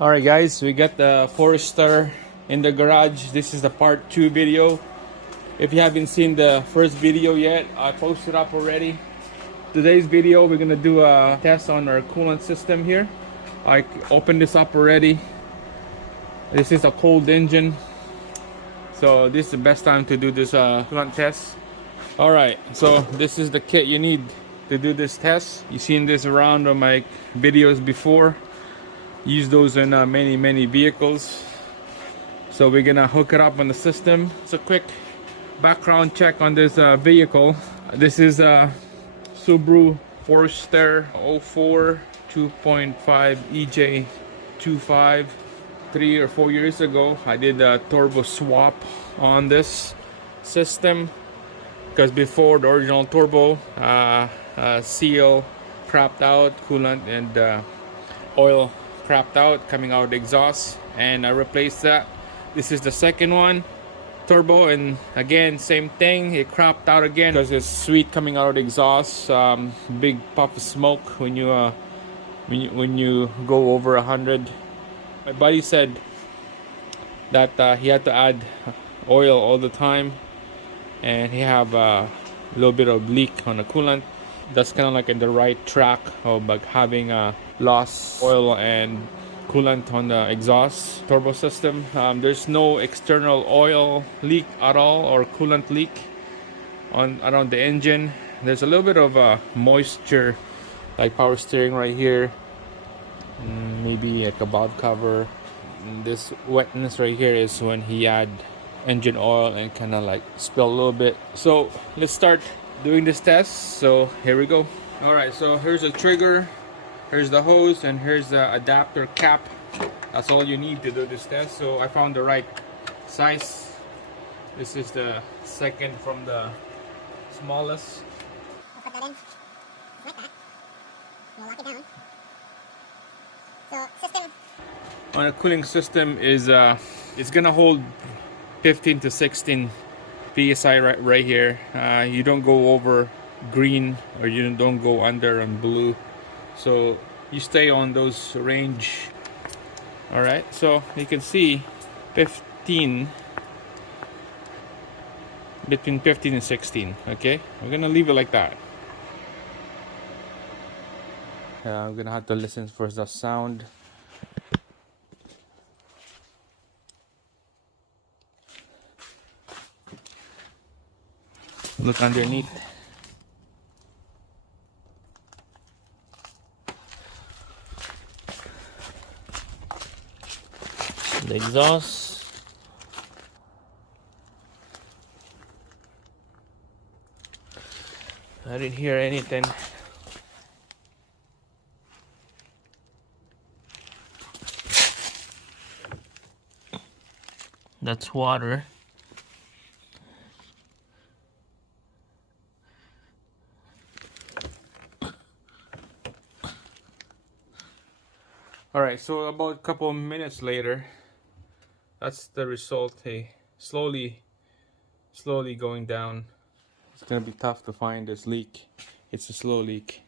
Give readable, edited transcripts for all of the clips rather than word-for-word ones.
Alright guys, we got the Forester in the garage. This is the part 2 video. If you haven't seen the first video yet, I posted up already. Today's video we're gonna do a test on our coolant system here. I opened this up already. This is a cold engine, so this is the best time to do this coolant test. Alright, so this is the kit you need to do this test. You've seen this around on my videos before. Use those in many vehicles. So we're gonna hook it up on the system. It's a quick background check on this vehicle. This is a Subaru Forester 04 2.5 EJ25. 3 or 4 years ago I did a turbo swap on this system because before the original turbo seal crapped out, coolant and oil crapped out coming out of the exhaust, and I replaced that. This is the second one, turbo, and again same thing, it crapped out again because it's sweet coming out of the exhaust. Big puff of smoke when you go over 100. My buddy said that he had to add oil all the time, and he have a little bit of leak on the coolant. That's kind of like in the right track of like having a lost oil and coolant on the exhaust turbo system. There's no external oil leak at all or coolant leak around the engine. There's a little bit of moisture, like power steering right here, maybe like a valve cover. And this wetness right here is when he add engine oil and kind of like spill a little bit. So let's start doing this test. So here we go. All right, so here's the trigger, here's the hose, and here's the adapter cap. That's all you need to do this test. So I found the right size. This is the second from the smallest. I'll put that in like that. We'll lock it down. So system On a cooling system is it's gonna hold 15 to 16 psi right here. You don't go over green or you don't go under on blue, so you stay on those range. All right, so you can see 15, between 15 and 16. Okay, we're gonna leave it like that. I'm gonna have to listen for the sound. Look underneath. The exhaust. I didn't hear anything. That's water. Alright, so about a couple of minutes later, that's the result. Hey, slowly going down. It's gonna be tough to find this leak. It's a slow leak.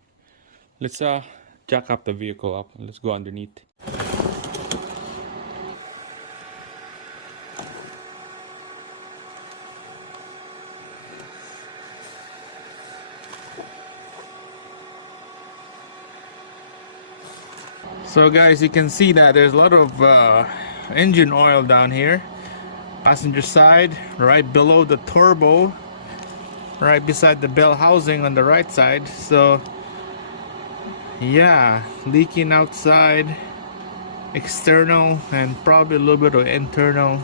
Let's jack up the vehicle up and let's go underneath. So guys, you can see that there's a lot of engine oil down here, passenger side, right below the turbo, right beside the bell housing on the right side. So yeah, leaking outside, external, and probably a little bit of internal.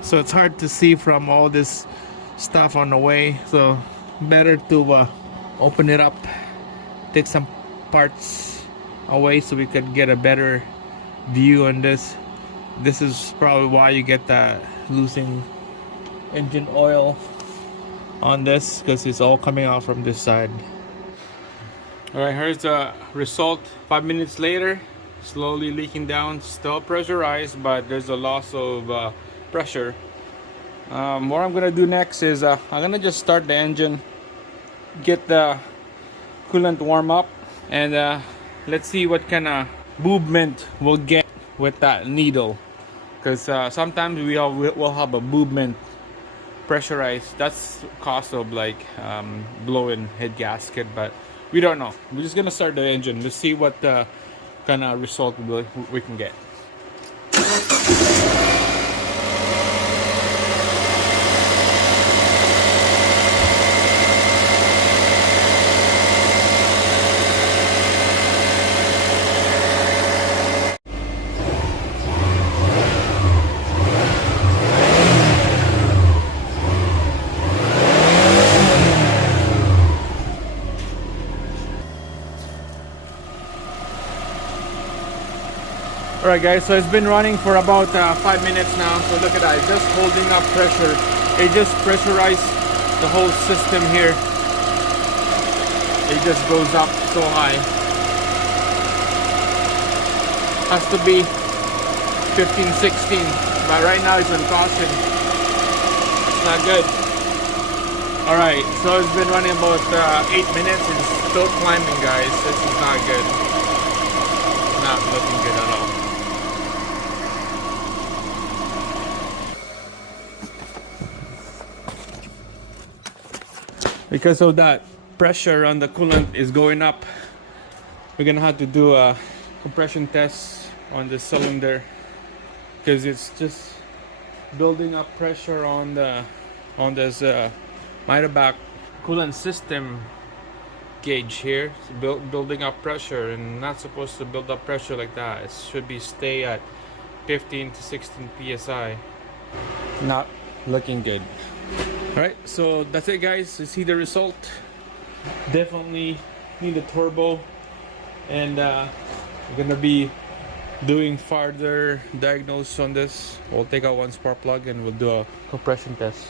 So it's hard to see from all this stuff on the way, so better to open it up, take some parts away so we could get a better view on this. This is probably why you get that losing engine oil on this, because it's all coming out from this side. Alright, here's the result 5 minutes later. Slowly leaking down, still pressurized, but there's a loss of pressure. What I'm gonna do next is I'm gonna just start the engine, get the coolant warm up, and let's see what kind of movement we'll get with that needle, because sometimes we'll have a movement pressurized. That's cost of like blowing head gasket, but we don't know. We're just gonna start the engine to see what kind of result we can get. Alright guys, so it's been running for about 5 minutes now. So look at that, it's just holding up pressure. It just pressurized the whole system here. It just goes up so high. Has to be 15, 16, but right now it's on caution. It's not good. Alright, so it's been running about 8 minutes. It's still climbing, guys. This is not good. Not looking good at all. Because of that pressure on the coolant is going up, we're gonna have to do a compression test on the cylinder, because it's just building up pressure on this Medevac coolant system gauge here. It's building up pressure, and not supposed to build up pressure like that. It should be stay at 15 to 16 psi. Not looking good. Alright, so that's it guys. You see the result. Definitely need a turbo, and we're gonna be doing further diagnose on this. We'll take out one spark plug and we'll do a compression test.